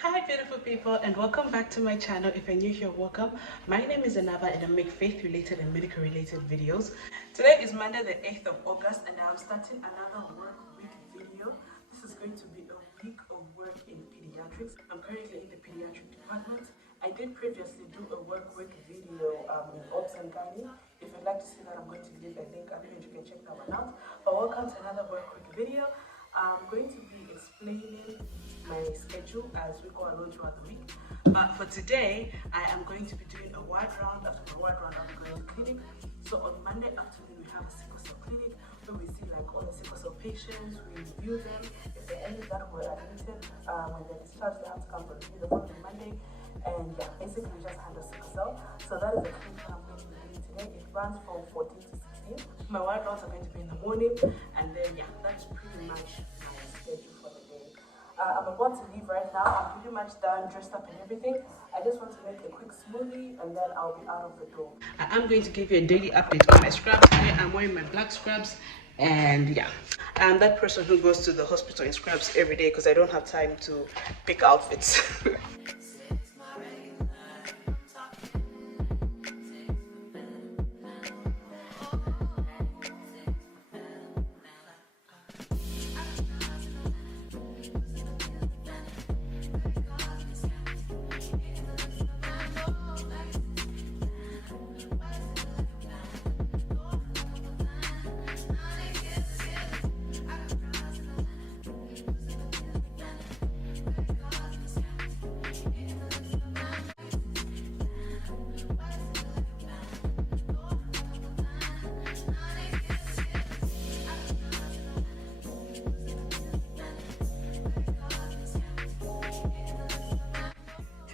Hi beautiful people, and welcome back to my channel. If you're new here, welcome. My name is Anaba and I make faith related and medical related videos. Today is Monday the 8th of August and I'm starting another work week video. This is going to be a week of work in pediatrics. I'm currently in the pediatric department. I did previously do a work week video in obs and gynae. If you'd like to see that, I'm going to leave a link up here and you can check that one out. But welcome to another work week video. I'm going to be explaining my schedule as we go along throughout the week. But for today, I am going to be doing a ward round. After my ward round, I'll be going to clinic. So on Monday afternoon, we have a sickle cell clinic where we see like all the sickle cell patients, we review them. If there are any that were admitted, when they're discharged, they have to come for review the following Monday. And yeah, basically we just handle sickle cell. So that is the clinic that I'm going to be doing today. It runs from 14 to 16. My ward rounds are going to be in the morning, and then yeah, that's pretty much my schedule for the day. I'm about to leave right now. I'm pretty much done, dressed up and everything. I just want to make a quick smoothie and then I'll be out of the door. I'm going to give you a daily update on my scrubs. Today I'm wearing my black scrubs, and yeah, I'm that person who goes to the hospital in scrubs every day because I don't have time to pick outfits.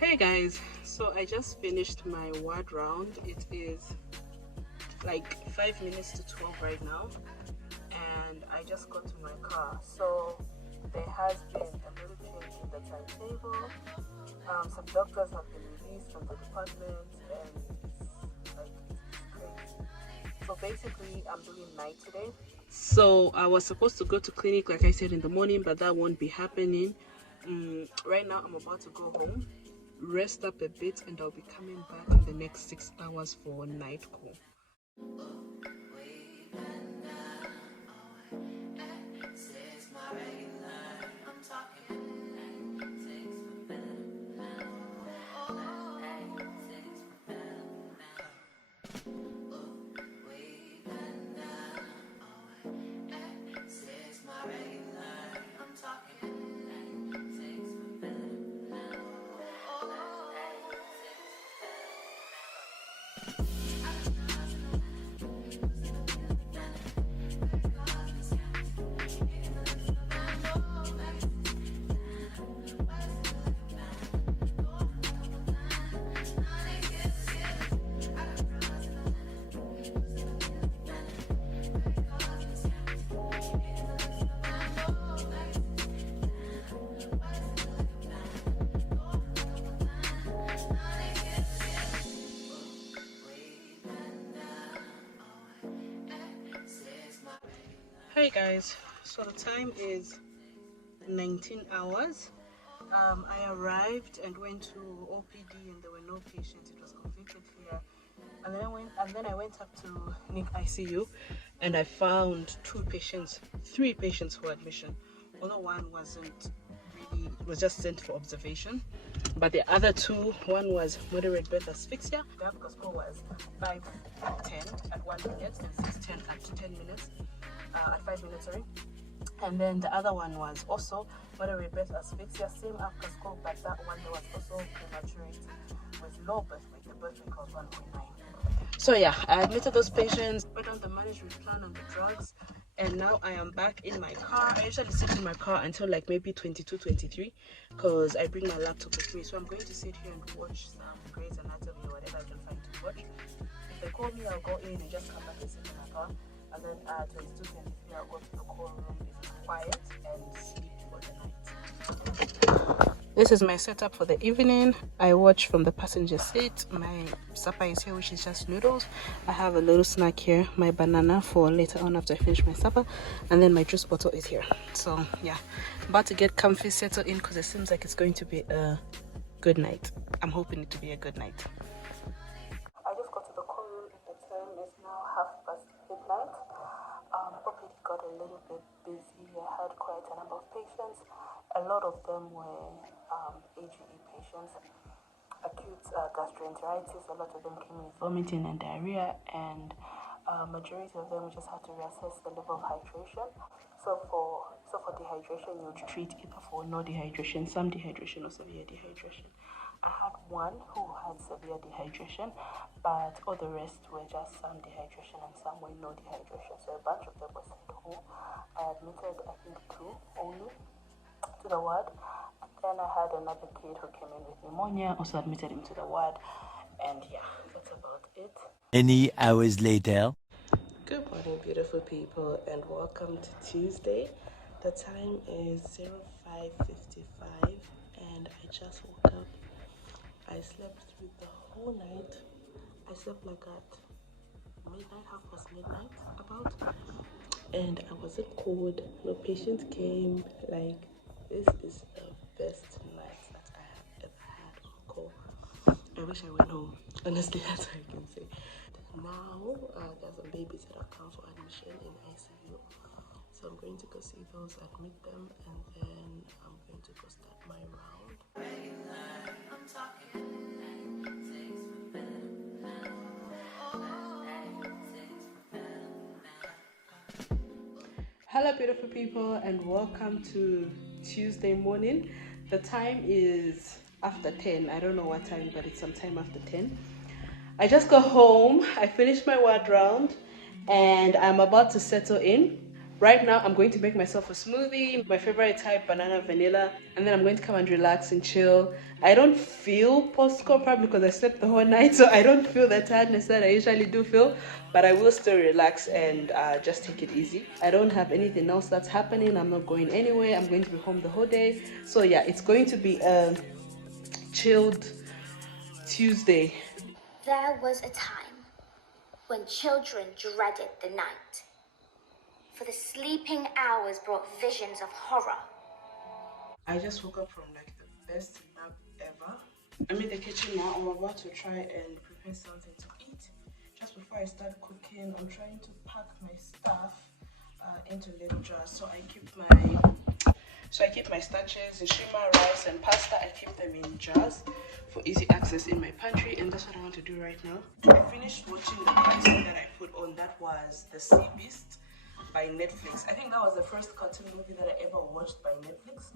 Hey guys, so I just finished my ward round. It is like 5 minutes to 12 right now, and I just got to my car. So there has been a little change in the timetable. Some doctors have been released from the department, and it's like crazy. So basically I'm doing night today. So I was supposed to go to clinic like I said in the morning, but that won't be happening. Right now I'm about to go home, rest up a bit, and I'll be coming back in the next 6 hours for night call. Hey guys, so the time is 19 hours. I arrived and went to OPD and there were no patients. It was completely clear. And then I went up to NIC ICU and I found three patients for admission. Although one was just sent for observation. But the other two, one was moderate breath asphyxia. The APGAR score was 5:10 at 1 minute and 6:10 at 10 minutes. At 5 minutes, sorry. And then the other one was also moderate breath asphyxia, same APGAR score, but that one there was also prematurity with low birth weight. The birth weight was 1.9. So yeah, I admitted those patients, put on the management plan and the drugs, and now I am back in my car. I usually sit in my car until like maybe 22, 23, because I bring my laptop with me. So I'm going to sit here and watch some Grey's Anatomy or whatever I can find to watch. If they call me, I'll go in and just come back and sit in my car. And then at 22, 23, I'll go to the call room if it's quiet and sleep for the night. This is my setup for the evening. I watch from the passenger seat. My supper is here, which is just noodles. I have a little snack here, my banana for later on after I finish my supper, and then my juice bottle is here. So yeah, about to get comfy, settle in, because it seems like it's going to be a good night. I'm hoping it to be a good night. I just got to the call room and the time is now midnight. OPD got a little bit busy. I had quite a number of patients. A lot of them were AGE patients, acute gastroenteritis. A lot of them came with vomiting and diarrhea, and majority of them we just had to reassess the level of hydration. So for dehydration, you would treat either for no dehydration, some dehydration, or severe dehydration. I had one who had severe dehydration, but all the rest were just some dehydration and some were no dehydration. So a bunch of them were sent home. I admitted, I think, 2 only to the ward. And then I had another kid who came in with pneumonia, also admitted him to the ward. And yeah, that's about it. Many hours later. Good morning, beautiful people, and welcome to Tuesday. The time is 05:55 and I just woke up. I slept through the whole night. I slept like at midnight, half past midnight about, and I wasn't cold. No patient came. Like, this is the best night that I have ever had on call. I wish I went home. Honestly, that's all I can say. Now, there's some babies that have come for admission in ICU. So I'm going to go see those, admit them, and then I'm going to go start my round. Hello, beautiful people, and welcome to Tuesday morning. The time is after 10. I don't know what time, but it's sometime after 10. I just got home. I finished my ward round, and I'm about to settle in. Right now, I'm going to make myself a smoothie, my favorite type, banana vanilla, and then I'm going to come and relax and chill. I don't feel post-call, probably because I slept the whole night, so I don't feel the tiredness that I usually do feel, but I will still relax and just take it easy. I don't have anything else that's happening. I'm not going anywhere. I'm going to be home the whole day. So yeah, it's going to be a chilled Tuesday. There was a time when children dreaded the night, for the sleeping hours brought visions of horror. I just woke up from like the best nap ever. I'm in the kitchen now. I'm about to try and prepare something to eat. Just before I start cooking, I'm trying to pack my stuff into little jars. So I keep my starches, shima, rice, and pasta. I keep them in jars for easy access in my pantry, and that's what I want to do right now. I finished watching the cartoon that I put on. That was The Sea Beast by Netflix. I think that was the first cartoon movie that I ever watched by Netflix,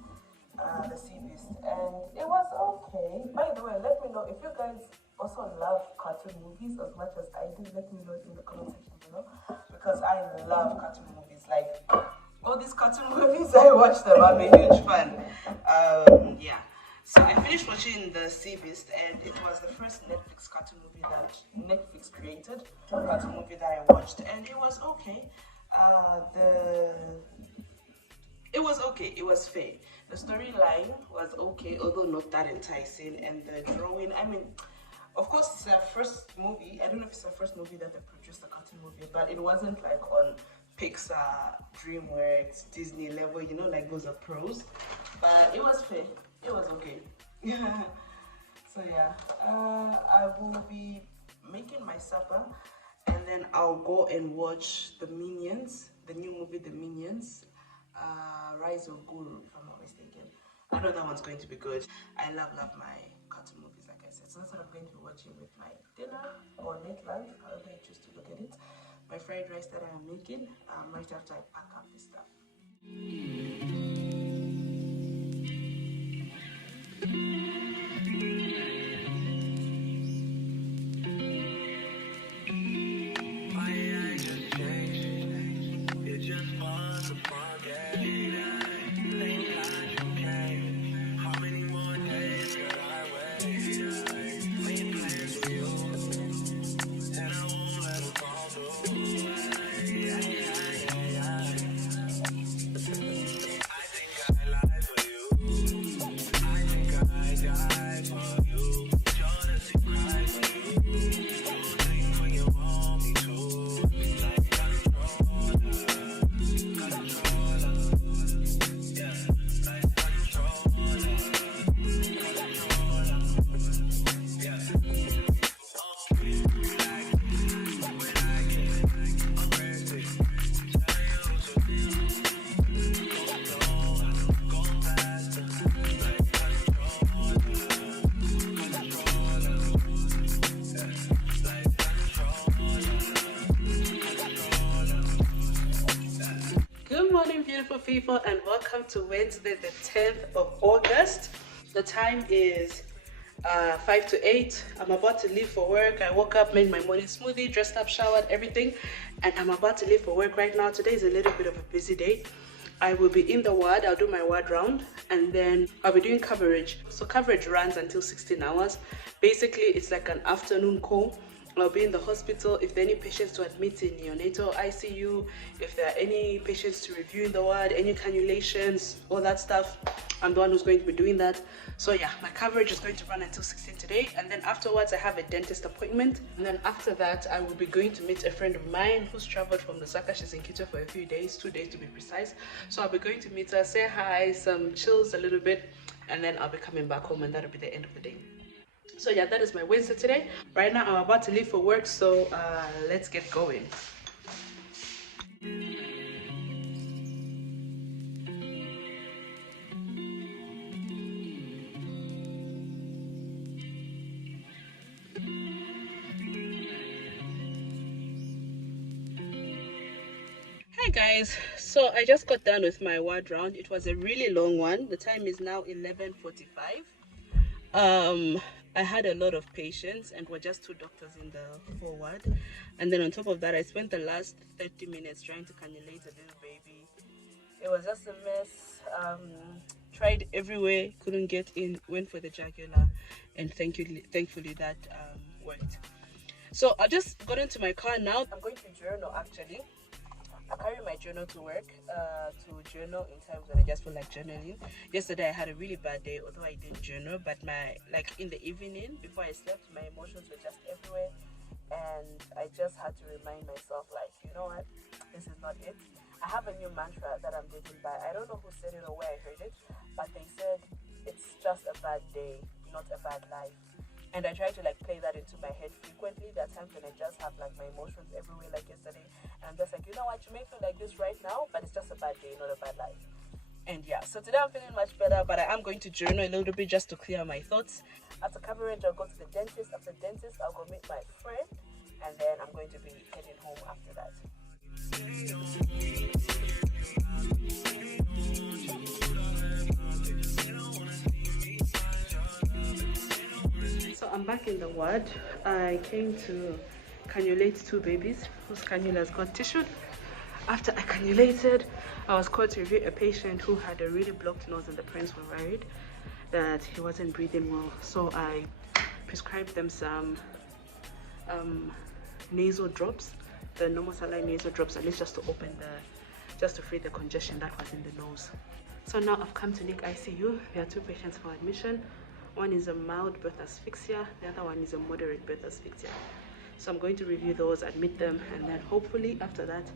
The Sea Beast, and it was okay. By the way, let me know if you guys also love cartoon movies as much as I do. Let me know in the comment section below, because I love cartoon movies. Like, all these cartoon movies, I watch them. I'm a huge fan. Yeah. So I finished watching The Sea Beast, and it was the first Netflix cartoon movie that Netflix created. Cartoon movie that I watched, and it was okay. It was okay. It was fair. The storyline was okay, although not that enticing, and the drawing. I mean, of course, it's their first movie. I don't know if it's the first movie that they produced, a cartoon movie, but it wasn't like on Pixar, DreamWorks, Disney level, you know, like those are pros. But it was fair. It was okay. So yeah, I will be making my supper, and then I'll go and watch the Minions, the new movie, The Minions, Rise of Guru, if I'm not mistaken. I know that one's going to be good. I love my cartoon movies, like I said. So that's what I'm going to be watching with my dinner or late lunch, however I choose to look at it. My fried rice that I'm making right after I pack up this stuff. morning, beautiful people, and welcome to Wednesday, the 10th of August. The time is 5 to 8. I'm about to leave for work. I woke up, made my morning smoothie, dressed up, showered, everything, and I'm about to leave for work right now. Today is a little bit of a busy day. I will be in the ward. I'll do my ward round, and then I'll be doing coverage. So coverage runs until 16 hours. Basically, it's like an afternoon call. I'll be in the hospital. If there are any patients to admit in neonatal ICU, if there are any patients to review in the ward, any cannulations, all that stuff, I'm the one who's going to be doing that. So yeah, my coverage is going to run until 16 today, and then afterwards I have a dentist appointment, and then after that I will be going to meet a friend of mine who's traveled from Lusaka. She's in Quito for a few days, 2 days to be precise. So I'll be going to meet her, say hi, some chills a little bit, and then I'll be coming back home, and that'll be the end of the day. So yeah, that is my Wednesday today. Right now I'm about to leave for work, so let's get going. Hi guys, so I just got done with my ward round. It was a really long one. The time is now 11:45. I had a lot of patients, and we're just 2 doctors in the whole ward. And then on top of that, I spent the last 30 minutes trying to cannulate a little baby. It was just a mess. Tried everywhere, couldn't get in, went for the jugular, and thankfully that worked. So I just got into my car now. I'm going to journal actually. I carry my journal to work to journal in times when I just feel like journaling. Yesterday I had a really bad day, although I didn't journal, but in the evening before I slept, my emotions were just everywhere, and I just had to remind myself, like, you know what, this is not it. I have a new mantra that I'm living by. I don't know who said it or where I heard it, but they said it's just a bad day, not a bad life. And I try to play that into my head frequently. There are times when I just have my emotions everywhere, like yesterday, and I'm just like, you know what, you may feel like this right now, but it's just a bad day, not a bad life. And yeah, so today I'm feeling much better, but I am going to journal a little bit just to clear my thoughts. After coverage, I'll go to the dentist. After dentist, I'll go meet my friend, and then I'm going to be heading home after that. So I'm back in the ward. I came to cannulate 2 babies whose cannulas got tissued. After I cannulated, I was called to review a patient who had a really blocked nose, and the parents were worried that he wasn't breathing well. So I prescribed them some nasal drops, the normal saline nasal drops, at least just to free the congestion that was in the nose. So now I've come to NIC ICU. There are 2 patients for admission. One is a mild birth asphyxia, the other one is a moderate birth asphyxia. So I'm going to review those, admit them, and then hopefully after that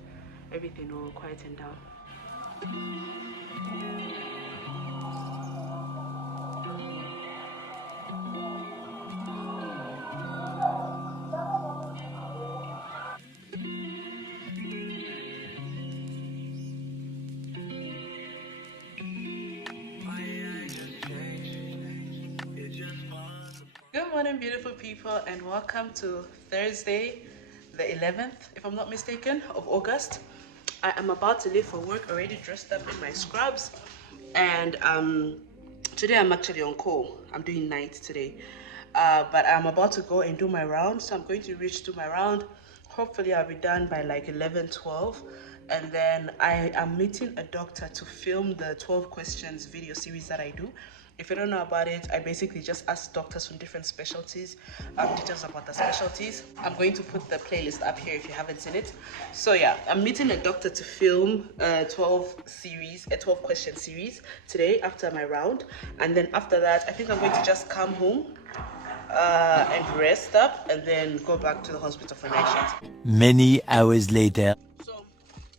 everything will quieten down. Good morning, beautiful people, and welcome to Thursday, the 11th, if I'm not mistaken, of August. I am about to leave for work, already dressed up in my scrubs, and today I'm actually on call. I'm doing night today, but I'm about to go and do my round, so I'm going to reach to my round. Hopefully I'll be done by 11:12, and then I am meeting a doctor to film the 12 questions video series that I do. If you don't know about it, I basically just ask doctors from different specialties details about the specialties. I'm going to put the playlist up here if you haven't seen it. So yeah, I'm meeting a doctor to film a 12 question series today after my round, and then after that I think I'm going to just come home and rest up, and then go back to the hospital for night shift. Many hours later. So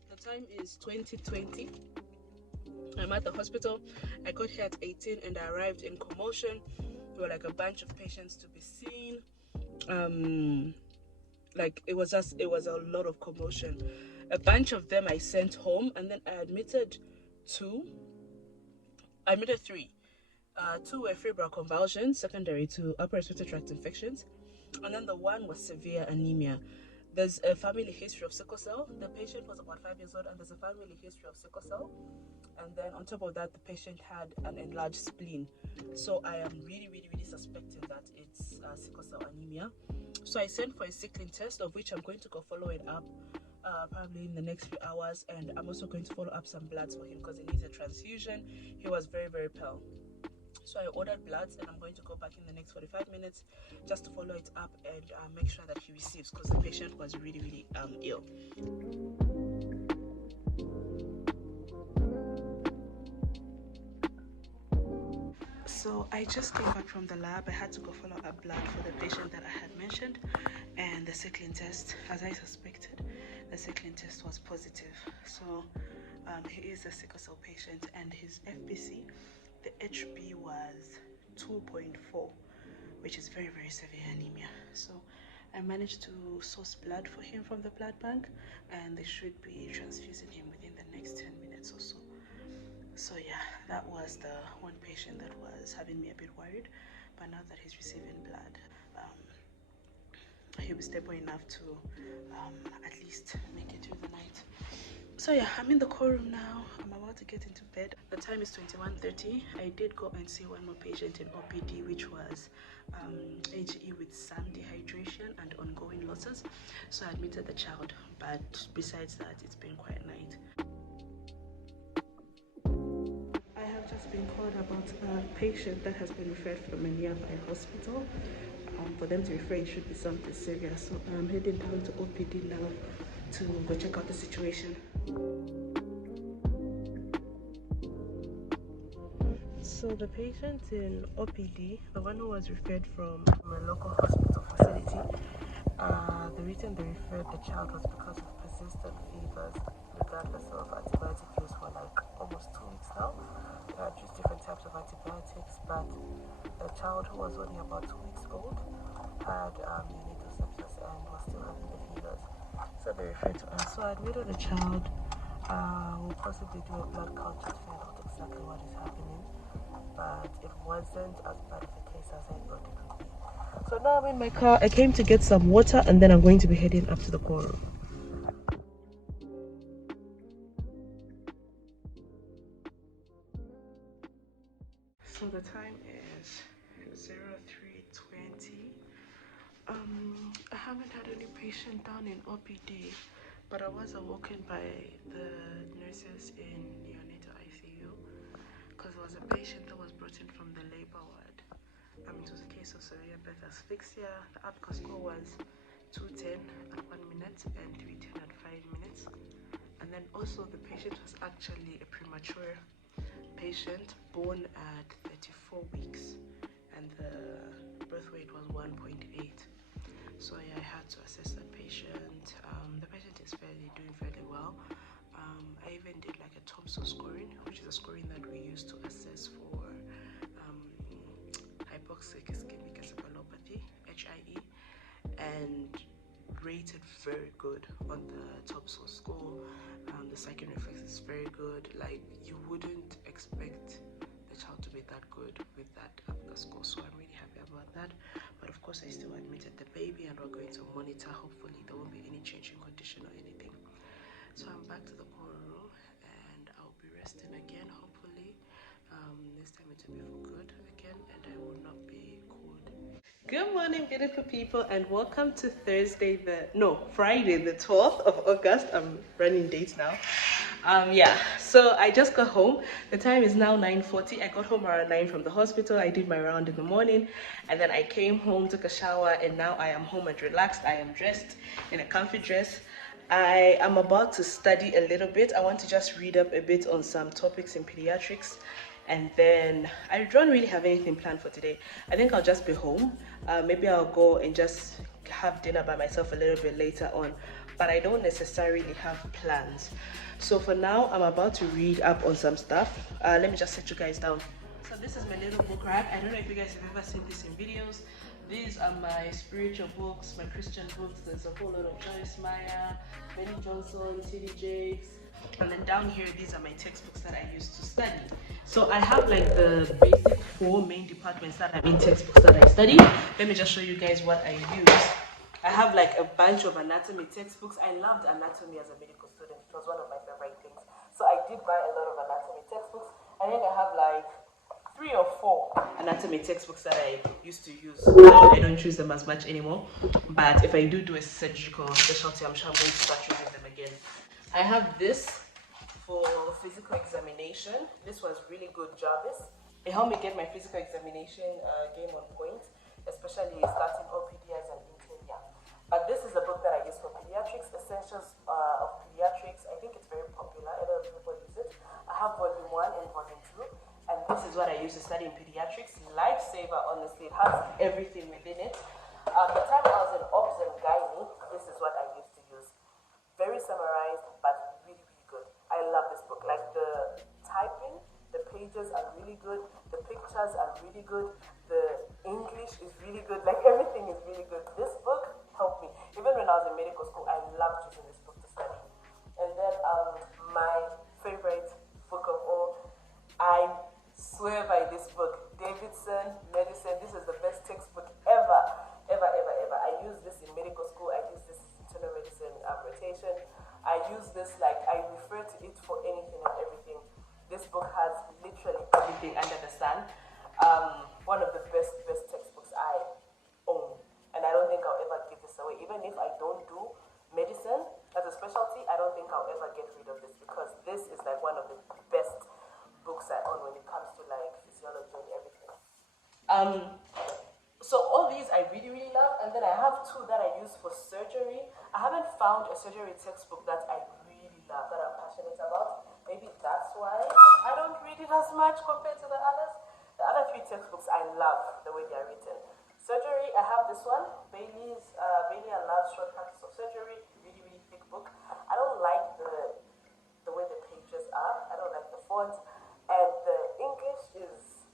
the time is 20:20. I'm at the hospital. I got here at 18 and I arrived in commotion. There were a bunch of patients to be seen. It was a lot of commotion. A bunch of them I sent home, and then I admitted 3. 2 were febrile convulsions secondary to upper respiratory tract infections, and then the one was severe anemia. There's a family history of sickle cell. The patient was about 5 years old, and there's a family history of sickle cell. And then on top of that, the patient had an enlarged spleen. So I am really suspecting that it's sickle cell anemia. So I sent for a sickling test, of which I'm going to go follow it up probably in the next few hours. And I'm also going to follow up some bloods for him because he needs a transfusion. He was very pale. So I ordered bloods, and I'm going to go back in the next 45 minutes just to follow it up and make sure that he receives, because the patient was really ill. So I just came back from the lab. I had to go follow up blood for the patient that I had mentioned, and the sickling test, as I suspected, the sickling test was positive. So he is a sickle cell patient, and his FBC, the HB was 2.4, which is very severe anemia. So I managed to source blood for him from the blood bank, and they should be transfusing him within the next 10 minutes or so. So yeah, that was the one patient that was having me a bit worried, but now that he's receiving blood, he'll be stable enough to at least make it through the night. So yeah, I'm in the call room now. I'm about to get into bed. The time is 21:30. I did go and see one more patient in OPD, which was AGE with some dehydration and ongoing losses. So I admitted the child, but besides that, it's been quite a night. I have just been called about a patient that has been referred from a nearby hospital. For them to refer, it should be something serious. So I'm heading down to OPD now to go check out the situation. So the patient in OPD, the one who was referred from a local hospital facility, the reason they referred the child was because of persistent fevers, regardless of antibiotic use for like almost 2 weeks now. They had used different types of antibiotics, but the child, who was only about 2 weeks old, had neonatal sepsis and was still having the fevers. So they referred to us. So I admitted the child. We'll possibly do a blood culture to find out exactly what is happening, but it wasn't as bad of a case as I thought it would be. So now I'm in my car. I came to get some water, and then I'm going to be heading up to the call room. So the time is 03:20. I haven't had any patient down in OPD, but I was awoken by the nurses in neonatal ICU because there was a patient that was brought in from the labor ward. It was a case of severe birth asphyxia. The APGAR score was 210 at 1 minute and 310 at 5 minutes. And then also the patient was actually a premature patient born at 34 weeks, and the birth weight was 1.8. So yeah, I had to assess that patient. The patient is doing fairly well. I even did like a Thompson scoring, which is a scoring that we use to assess for hypoxic ischemic encephalopathy, HIE, and rated very good on the Thompson score. The psychic reflex is very good. Like, you wouldn't expect the child to be that good with that APGAR score, so I'm really happy about that. But of course I still admitted the baby, and we're going to monitor. Hopefully there won't be any change in condition or anything. So I'm back to the call room, and I'll be resting again. Hopefully this time it will be for good again, and I will not be cold. Good morning, beautiful people, and welcome to Friday the 12th of August. I'm running dates now. So I just got home. The time is now 9:40. I got home around 9 from the hospital. I did my round in the morning, and then I came home, took a shower, and now I am home and relaxed. I am dressed in a comfy dress. I am about to study a little bit. I want to just read up a bit on some topics in pediatrics, and then I don't really have anything planned for today. I think I'll just be home. Maybe I'll go and just have dinner by myself a little bit later on, but I don't necessarily have plans. So for now, I'm about to read up on some stuff. Let me just set you guys down. So this is my little book rack. I don't know if you guys have ever seen this in videos. These are my spiritual books, my Christian books. There's a whole lot of Joyce Meyer, Benny Johnson, T.D. Jakes. And then down here, these are my textbooks that I use to study. So I have like the basic 4 main departments that I'm in textbooks that I study. Let me just show you guys what I use I have like a bunch of anatomy textbooks. I loved anatomy as a medical student. It was one of my favorite things. So I did buy a lot of anatomy textbooks. I think I have like 3 or 4 anatomy textbooks that I used to use. Now I don't choose them as much anymore. But if I do a surgical specialty, I'm sure I'm going to start using them again. I have this for physical examination. This was really good, Jarvis. It helped me get my physical examination game on point, especially starting OPDs and interior. But this is a book that I use for pediatrics, Essentials of Pediatrics. I think it's very popular. A lot of people use it. I have volume 1 and volume 2. And this is what I use to study in pediatrics. Lifesaver, honestly. It has everything within it. The time I was in Obs and Gynae, this is what I used to use. Very summarized, but really, really good. I love this book. Like the typing, the pages are really good. The pictures are really good. The English is really good. Like everything is really good. This book helped me. Even when I was in medical school, I loved using this book to study. And then my favorite book of all, I swear by this book, Davidson Medicine. This is the best textbook ever, ever, ever, ever. I use this in medical school. I use this in internal medicine rotation. I use this, like, I refer to it for anything and everything. This book has literally everything under the sun. One of the best textbooks I own. And I don't think I'll ever give this away. Even if I don't do medicine as a specialty, I don't think I'll ever get rid of this, because this is like one of the best books I own when it comes to like physiology and everything. So all these I really, really love. And then I have 2 that I use for surgery. I haven't found a surgery textbook that I really love, that I'm passionate about. Maybe that's why I don't read it as much compared to the others. The other 3 textbooks I love the way they are written. Surgery, I have this one, Bailey and Lab's Short Practice of Surgery, really, really thick book. I don't like the way the pages are. I don't like the font. And the English is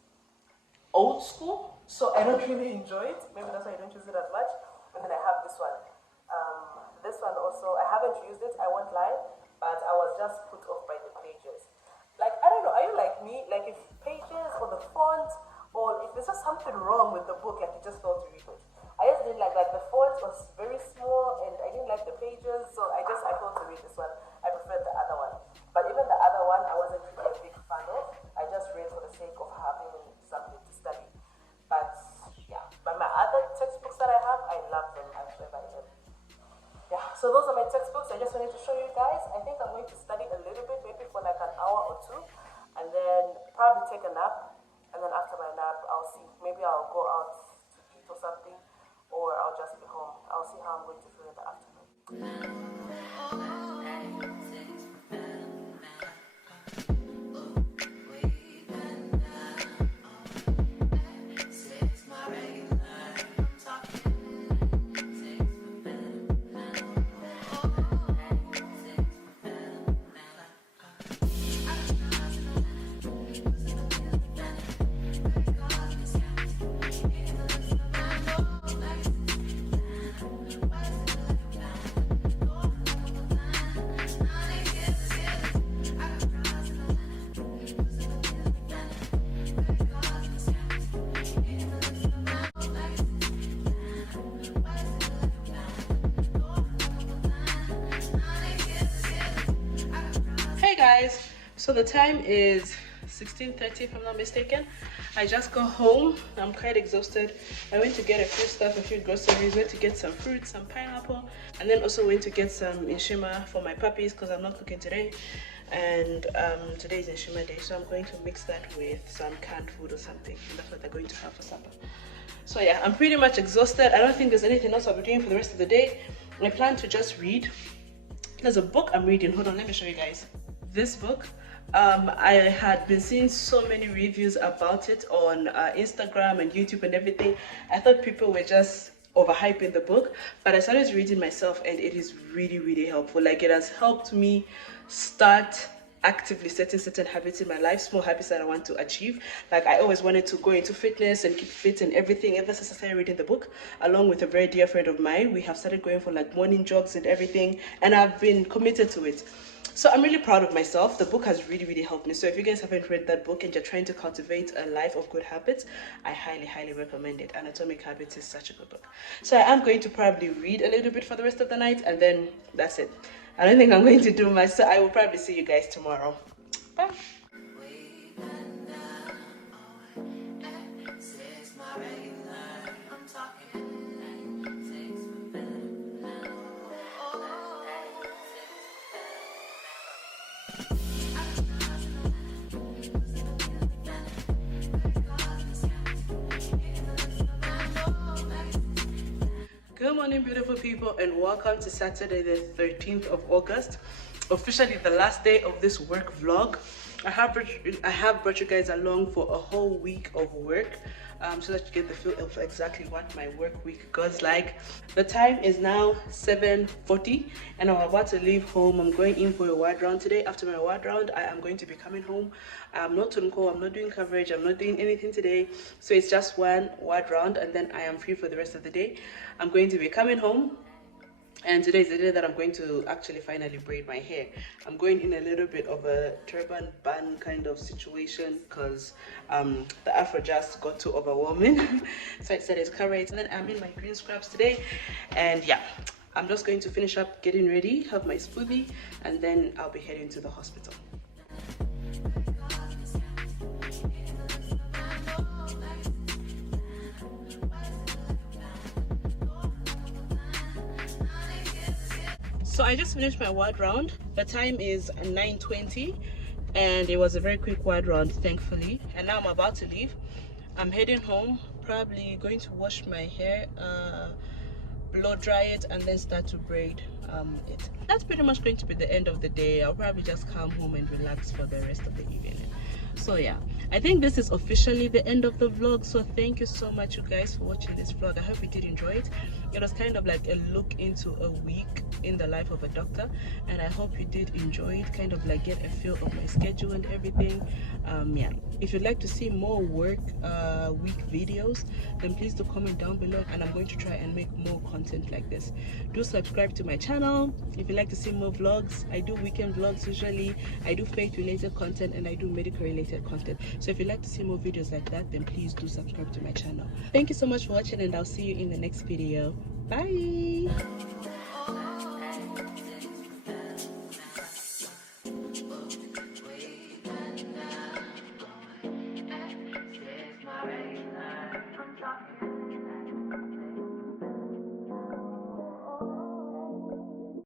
old school, so I don't really enjoy it. Maybe that's why I don't use it as much. And then I have this one. This one also, I haven't used it, I won't lie, but I was just put off by the pages. Like, I don't know, are you like me? Like, if pages or the font, or if there's just something wrong with the book, like you just felt to read it. I just didn't like the font was very small, and I didn't like the pages, so I felt to read this one. I preferred the other one. But even the other one, I wasn't really a big fan of. I just read for the sake of having something to study. But yeah, but my other textbooks that I have, I love them. I swear by them. Yeah, so those are my textbooks. I just wanted to show you guys. I think I'm going to study a little bit, maybe for like an hour or 2, and then probably take a nap. And then after my nap, I'll see. Maybe I'll go out to eat or something, or I'll just be home. I'll see how I'm going to feel in the afternoon. Hey guys, so the time is 16:30 if I'm not mistaken. I just got home. I'm quite exhausted. I went to get a few groceries, went to get some fruit, some pineapple, and then also went to get some inshima for my puppies because I'm not cooking today. And today is inshima day, so I'm going to mix that with some canned food or something, and that's what they're going to have for supper. So yeah, I'm pretty much exhausted. I don't think there's anything else I'll be doing for the rest of the day. I plan to just read. There's a book I'm reading. Hold on, let me show you guys. This book, I had been seeing so many reviews about it on Instagram and YouTube and everything. I thought people were just overhyping the book, but I started reading myself, and it is really, really helpful. Like, it has helped me start actively setting certain habits in my life, small habits that I want to achieve. Like, I always wanted to go into fitness and keep fit and everything. Ever since I started reading the book, along with a very dear friend of mine, we have started going for like morning jogs and everything, and I've been committed to it. So I'm really proud of myself. The book has really helped me. So if you guys haven't read that book and you're trying to cultivate a life of good habits, I highly recommend it. Atomic Habits is such a good book. So I am going to probably read a little bit for the rest of the night, and then that's it. I don't think I'm going to do much, so I will probably see you guys tomorrow. Bye. Good morning, beautiful people, and welcome to Saturday the 13th of August, officially the last day of this work vlog. I have brought you guys along for a whole week of work, so that you get the feel of exactly what my work week goes like. The time is now 7:40 and I'm about to leave home. I'm going in for a ward round today. After my ward round, I am going to be coming home. I'm not on call, I'm not doing coverage, I'm not doing anything today, so it's just one ward round and then I am free for the rest of the day. I'm going to be coming home, and today is the day that I'm going to actually finally braid my hair. I'm going in a little bit of a turban bun kind of situation because the afro just got too overwhelming. So I said it's correct. And then I'm in my green scrubs today, and yeah, I'm just going to finish up getting ready, have my smoothie, and then I'll be heading to the hospital. So I just finished my ward round. The time is 9:20 and it was a very quick ward round, thankfully. And now I'm about to leave. I'm heading home, probably going to wash my hair, blow dry it, and then start to braid it. That's pretty much going to be the end of the day. I'll probably just come home and relax for the rest of the evening. So yeah, I think this is officially the end of the vlog. So thank you so much, you guys, for watching this vlog. I hope you did enjoy it. It was kind of like a look into a week in the life of a doctor, and I hope you did enjoy it, kind of like get a feel of my schedule and everything. Yeah, if you'd like to see more work week videos, then please do comment down below, and I'm going to try and make more content like this. Do subscribe to my channel if you'd like to see more vlogs. I do weekend vlogs usually, I do faith related content, and I do medical related content. So if you'd like to see more videos like that, then please do subscribe to my channel. Thank you so much for watching, and I'll see you in the next video. Bye. I'm talking